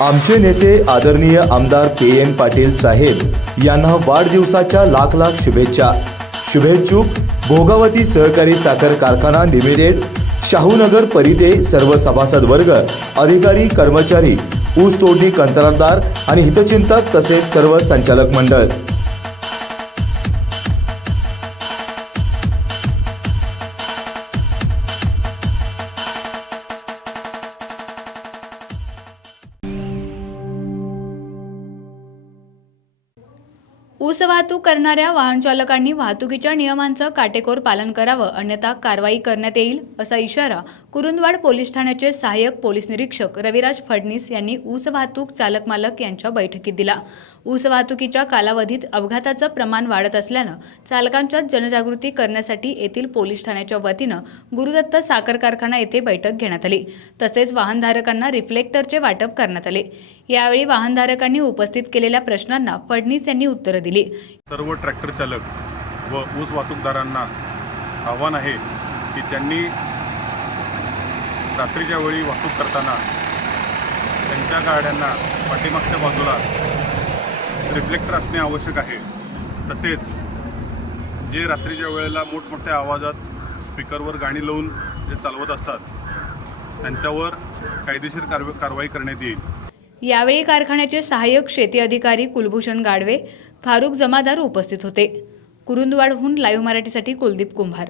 आमचे नेते आदरणीय आमदार के एन पाटील साहेब यांना वाढदिवसाच्या लाख लाख शुभेच्छा. शुभेच्छुक भोगावती सहकारी साखर कारखाना लिमिटेड शाहूनगर परिते सर्व सभासद वर्ग अधिकारी कर्मचारी ऊस तोडणी कंत्राटदार आणि हितचिंतक तसेच सर्व संचालक मंडळ. ऊस वाहतूक करणाऱ्या वाहन चालकांनी वाहतुकीच्या नियमांचं काटेकोर पालन करावं अन्यथा कारवाई करण्यात येईल असा इशारा कुरुंदवाड पोलीस ठाण्याचे सहाय्यक पोलीस निरीक्षक रविराज फडणीस यांनी ऊस वाहतूक चालक मालक यांच्या बैठकीत दिला. ऊस वाहतुकीच्या कालावधीत अपघाताचं प्रमाण वाढत असल्यानं चालकांच्यात जनजागृती करण्यासाठी येथील पोलीस ठाण्याच्या वतीनं गुरुदत्त साखर कारखाना येथे बैठक घेण्यात आली. तसेच वाहनधारकांना रिफ्लेक्टरचे वाटप करण्यात आले. यावेळी वाहनधारकांनी उपस्थित केलेल्या प्रश्नांना फडणीस यांनी उत्तरं दिली. सर्व ट्रॅक्टर चालक व ऊस वाहतूकदारांना आव्हान आहे की त्यांनी रात्रीच्या वेळी वाहतूक करताना त्यांच्या गाड्यांना पाठीमागच्या बाजूला रिफ्लेक्टर असणे आवश्यक आहे. तसेच जे रात्रीच्या वेळेला मोठमोठ्या आवाजात स्पीकरवर गाणी लावून जे चालवत असतात त्यांच्यावर कायदेशीर कारवा कारवाई करण्यात येईल. यावेळी कारखान्याचे सहाय्यक शेती अधिकारी कुलभूषण गाडवे फारुख जमादार उपस्थित होते. कुरुंदवाडहून लाईव्ह मराठीसाठी कुलदीप कुंभार.